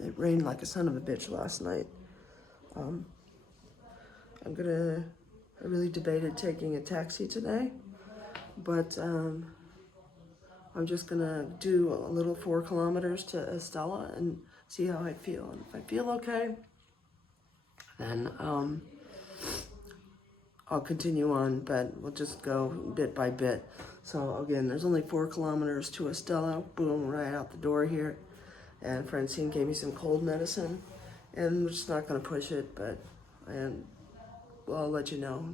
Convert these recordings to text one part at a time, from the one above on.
It rained like a son of a bitch last night. I really debated taking a taxi today, but I'm just gonna do a little 4 kilometers to Estella and see how I feel. And if I feel okay, then I'll continue on, but we'll just go bit by bit. So again, there's only 4 kilometers to Estella, boom, right out the door here. And Francine gave me some cold medicine, and we're just not gonna push it, but I'll let you know.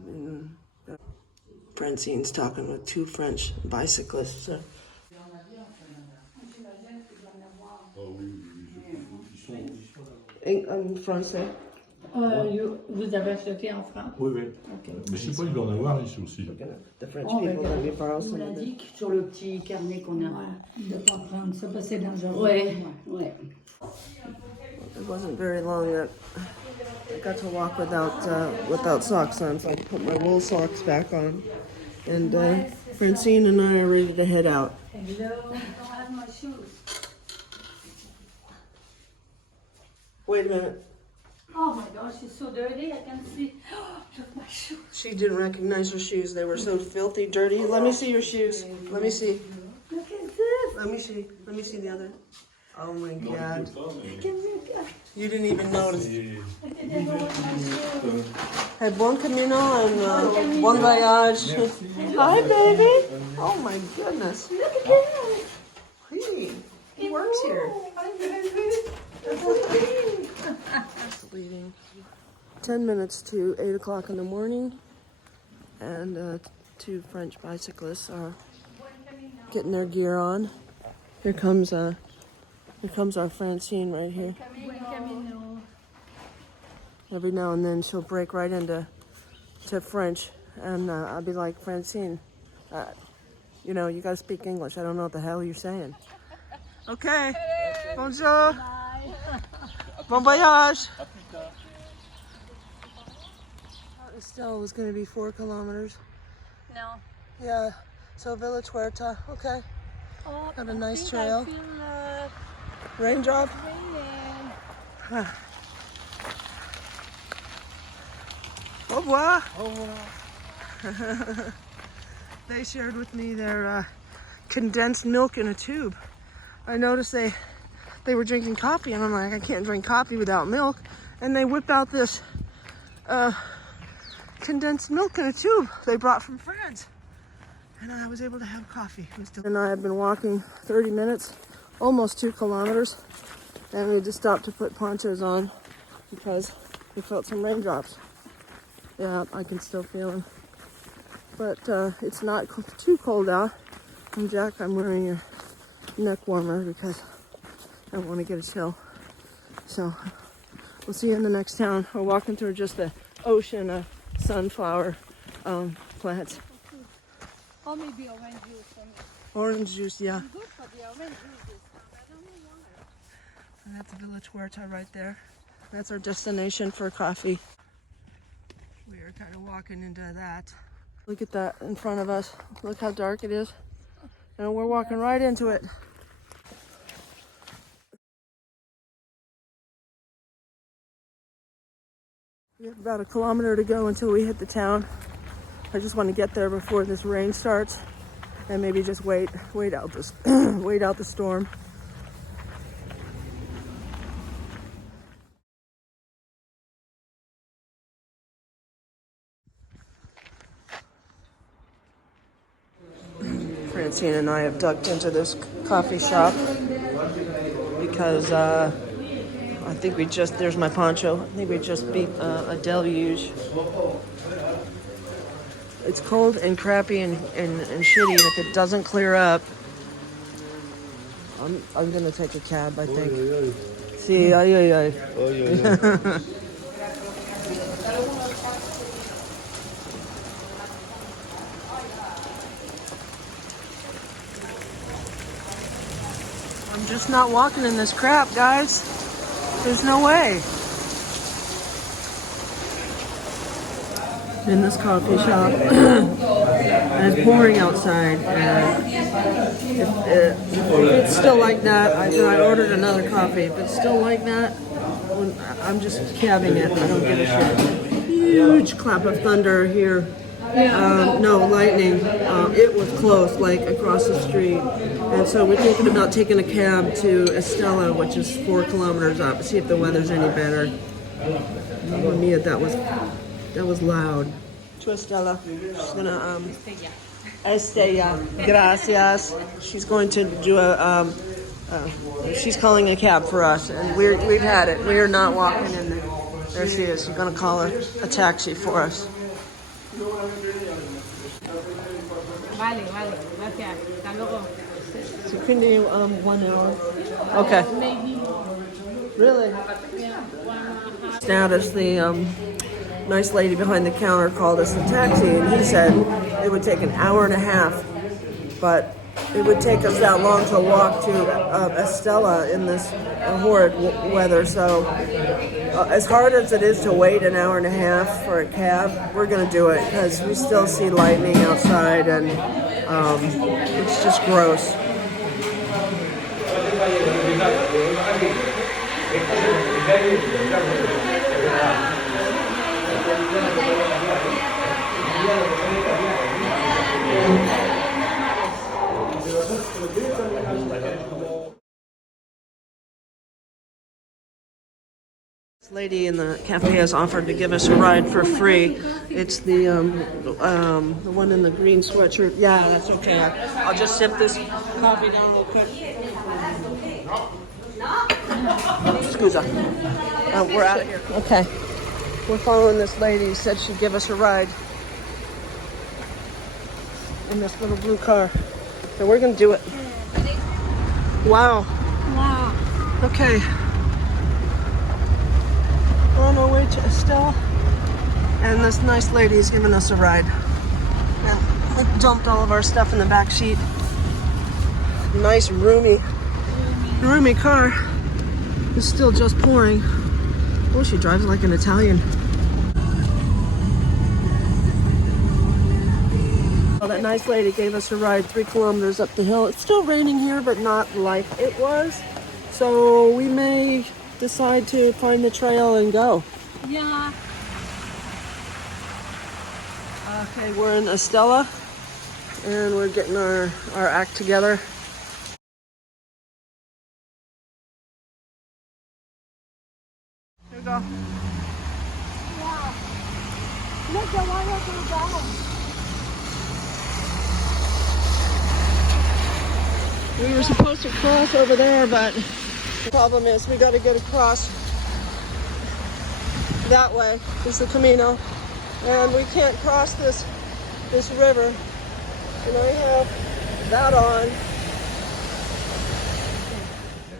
Francine's talking with 2 French bicyclists. En français. Vous avez acheté en France? Oui, oui. Okay. Mais je sais pas, il doit en avoir ici aussi. The French people let me borrow Vous some of it. l'indique sur le petit carnet qu'on a. De ne pas prendre ça, parce que c'est dangereux. Ouais. It wasn't very long that I got to walk without socks on, so I put my wool socks back on. And Francine and I are ready to head out. Hello, I don't have my shoes. Wait a minute. Oh my gosh, it's so dirty, I can see. Look, my shoes. She didn't recognize her shoes. They were so filthy, dirty. Let me see your shoes. Let me see. Look at this. Let me see. Let me see the other. Oh my God. I can look at. You didn't even notice. I didn't know what my shoes. Hey, bon camino and bon voyage. Hi, baby. Oh my goodness. Look at that. Hey, he works here. Hi, baby. That's Leaving. 10 minutes to 8 o'clock in the morning, and 2 French bicyclists are getting their gear on. Here comes our Francine right here. Every now and then she'll break right into French, and I'll be like, Francine, you gotta speak English. I don't know what the hell you're saying. Okay. Bonjour. Bon voyage. Estelle was going to be 4 kilometers. No. Yeah. So Villa Tuerta. Okay. Oh, Got a nice trail. I feel Raindrop. raining. Au revoir. Au revoir. They shared with me their condensed milk in a tube. I noticed they were drinking coffee, and I'm like, I can't drink coffee without milk. And they whip out this condensed milk in a tube they brought from France. And I was able to have coffee. And I have been walking 30 minutes, almost 2 kilometers. And we just stopped to put ponchos on because we felt some raindrops. Yeah, I can still feel them. But it's not too cold out. And Jack, I'm wearing a neck warmer because I want to get a chill. So we'll see you in the next town. We're walking through just the ocean of sunflower plants. Or maybe orange juice for me. Orange juice, yeah. Good for the orange juice this time. I don't know why. And that's Villa Tuerta right there. That's our destination for coffee. We are kind of walking into that. Look at that in front of us. Look how dark it is. And we're walking right into it. We have about 1 kilometer to go until we hit the town. I just want to get there before this rain starts, and maybe just wait out this wait out the storm. Francine and I have ducked into this coffee shop because I think there's my poncho. I think we just beat a deluge. It's cold and crappy and shitty, and if it doesn't clear up, I'm gonna take a cab, I think. See, ay. I'm just not walking in this crap, guys. There's no way. in this coffee shop. And it's pouring outside. And if it's still like that, I ordered another coffee. If it's still like that, I'm just cabbing it. I don't give a shit. Huge clap of thunder here. No, lightning. It was close, like across the street. And so we're thinking about taking a cab to Estella, which is 4 kilometers up, see if the weather's any better. Mamma mia, that was loud. To Estella. She's gonna Estella. Gracias. She's going to do she's calling a cab for us, and we've had it. We are not walking in there. There she is. She's gonna call a taxi for us. Vale, gracias. Hasta luego. So quindi 1 hour. Okay. Really? Status, the nice lady behind the counter called us a taxi, and he said it would take an hour and a half, but it would take us that long to walk to Estella in this horrid weather. So as hard as it is to wait an hour and a half for a cab, we're going to do it because we still see lightning outside, and it's just gross. This lady in the cafe has offered to give us a ride for free. It's the one in the green sweatshirt. Yeah, that's okay. I'll just sip this coffee down real quick. Scusa. We're out of here. Okay. We're following this lady who said she'd give us a ride in this little blue car. So we're going to do it. Wow. Okay. We're on our way to Estelle, and this nice lady is giving us a ride. And we dumped all of our stuff in the back seat. Nice, roomy car. It's still just pouring. Oh, she drives like an Italian. Well, that nice lady gave us a ride 3 kilometers up the hill. It's still raining here, but not like it was. So we may decide to find the trail and go. Yeah. Okay, we're in Estella, and we're getting our act together. Here we go. Wow. Look, I want to go. We were supposed to cross over there, but the problem is we got to get across that way. This is the Camino, and we can't cross this river. And I have that on.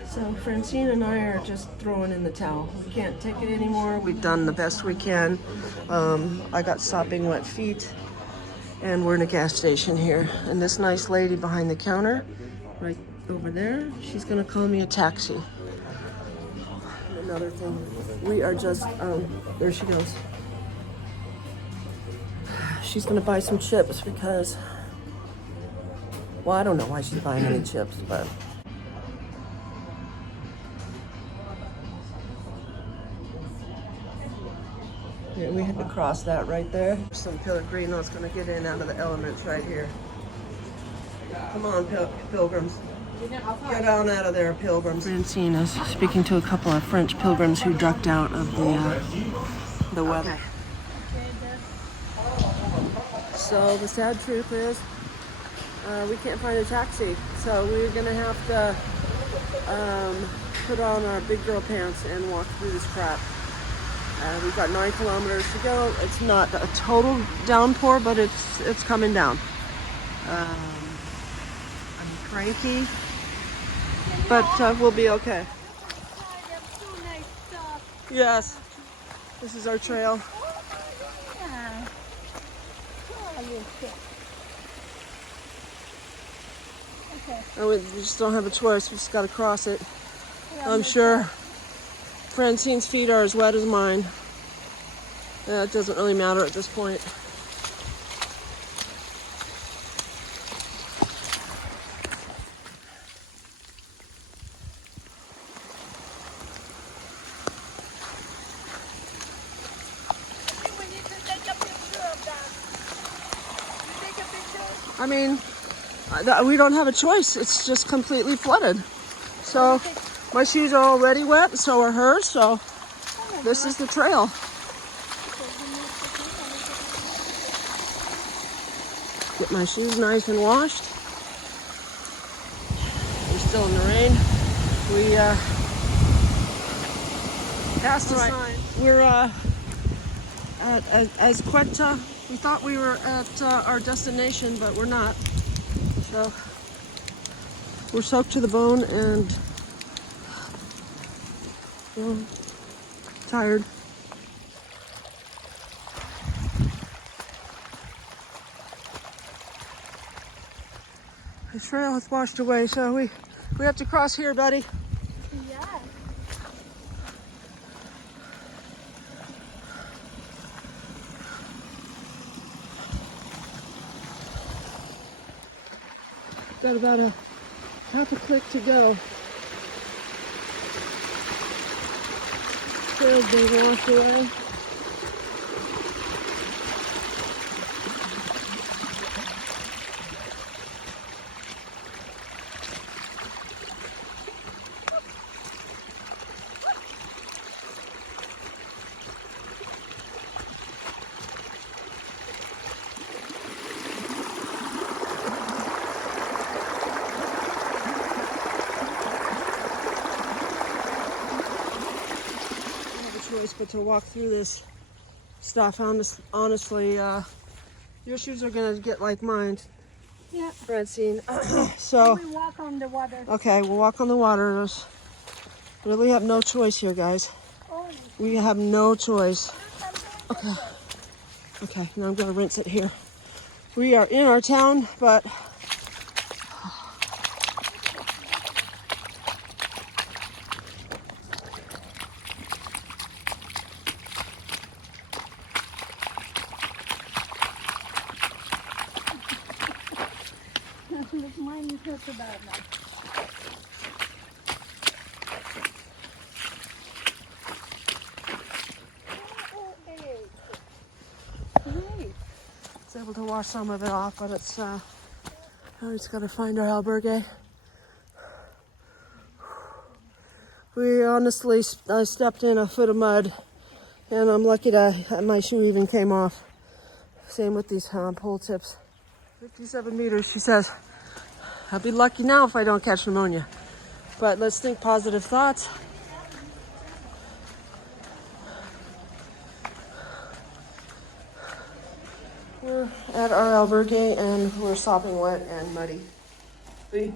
So Francine and I are just throwing in the towel. We can't take it anymore. We've done the best we can. I got sopping wet feet, and we're in a gas station here. And this nice lady behind the counter, right over there, she's gonna call me a taxi. And another thing, we are just, there she goes. She's gonna buy some chips because, well, I don't know why she's buying any chips, but. Yeah, we had to cross that right there. Some Pellegrino's gonna get in out of the elements right here. Come on, pilgrims. Get on out of there, pilgrims. Francine is speaking to a couple of French pilgrims who ducked out of the weather. Okay. So the sad truth is, we can't find a taxi. So we're gonna have to put on our big girl pants and walk through this crap. We've got 9 kilometers to go. It's not a total downpour, but it's coming down. I'm cranky, but we'll be okay. Yes, this is our trail. And we just don't have a choice. We just got to cross it. I'm sure Francine's feet are as wet as mine. It doesn't really matter at this point. I mean, we don't have a choice. It's just completely flooded. So my shoes are already wet, and so are hers. So this is the trail. Get my shoes nice and washed. We're still in the rain. We passed a sign. We're at Azqueta. We thought we were at our destination, but we're not. So we're soaked to the bone and tired. The trail has washed away, so we have to cross here, buddy. Yeah. Got about a half a click to go. Trail's been washed away. Choice but to walk through this stuff. Honestly, your shoes are gonna get like mine, Yeah. Francine. So We walk on the water. okay, we'll walk on the water. There's really have no choice here, guys. Oh, We have no choice. Okay, okay. Now I'm gonna rinse it here. We are in our town, but look, mine is not so bad now. Great. it's able to wash some of it off. But it's now we just gotta find our albergue. We honestly stepped in a foot of mud, and I'm lucky that my shoe even came off. Same with these pole tips. 57 meters, she says. I'll be lucky now if I don't catch pneumonia. But let's think positive thoughts. We're at our albergue and we're sopping wet and muddy. See?